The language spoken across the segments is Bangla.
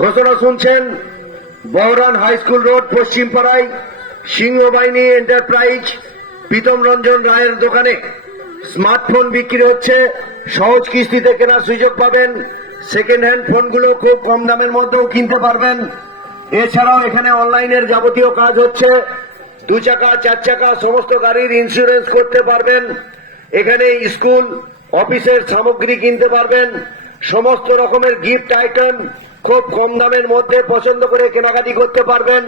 ঘোষণা শুনছেন বহরান হাই স্কুল রোড পশ্চিমপাড়ায় সিংহবাহিনী এন্টারপ্রাইজ প্রীতম রঞ্জন রায়ের দোকানে স্মার্টফোন বিক্রি হচ্ছে। সহজ কিস্তিতে কেনার সুযোগ পাবেন। সেকেন্ড হ্যান্ড ফোনগুলো খুব কম দামের মধ্যেও কিনতে পারবেন। এছাড়াও এখানে অনলাইনের যাবতীয় কাজ হচ্ছে। 2 চাকা 4 চাকা সমস্ত গাড়ির ইন্স্যুরেন্স করতে পারবেন। এখানে স্কুল অফিসের সামগ্রী কিনতে পারবেন। সমস্ত রকমের গিফট আইটেম খুব কম দামের মধ্যে পছন্দ করে কেনাকাটি করতে পারবেন।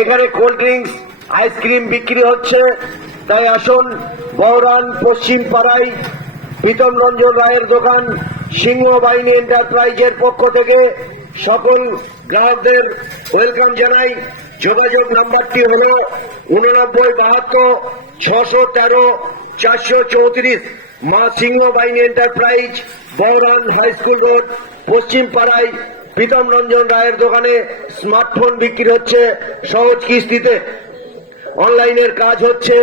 এখানে কোল্ড ড্রিঙ্কস আইসক্রিম বিক্রি হচ্ছে। তাই আসুন বহরান পশ্চিম পাড়ায় প্রীতম রঞ্জন রায়ের দোকান সিংহবাহিনী এন্টারপ্রাইজের পক্ষ থেকে সকল গ্রাহকদের ওয়েলকাম জানাই। যোগাযোগ নাম্বারটি হল 8972 613 434। মা Singhabahini enterprise Bahran high school road পশ্চিম পাড়ায় প্রীতম রঞ্জন রায়ের দোকানে স্মার্টফোন বিক্রি হচ্ছে সহজ কিস্তিতে। অনলাইনের কাজ হচ্ছে।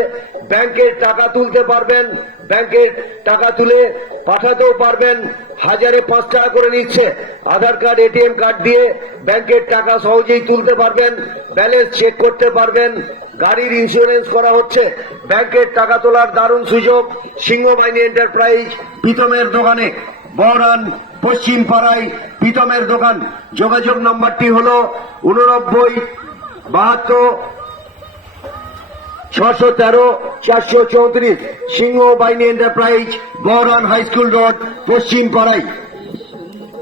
ব্যাংকের টাকা তুলতে পারবেন, ব্যাংকের টাকা তুলে পাঠাতেও পারবেন। 1005 টাকা করে নিচ্ছে। আধার কার্ড এটিএম কার্ড দিয়ে ব্যাংকের টাকা সহজেই তুলতে পারবেন, ব্যালেন্স চেক করতে পারবেন। গাড়ির ইন্স্যুরেন্স করা হচ্ছে। ব্যাংকের টাকা তোলার দারুণ সুযোগ সিংহবাহিনী এন্টারপ্রাইজ প্রীতমের দোকানে বহরান পশ্চিম পাড়ায় প্রীতমের দোকান। যোগাযোগ নম্বরটি হল 8972 613 434। Singhabahini enterprise Bahran high school road পশ্চিম পাড়ায়।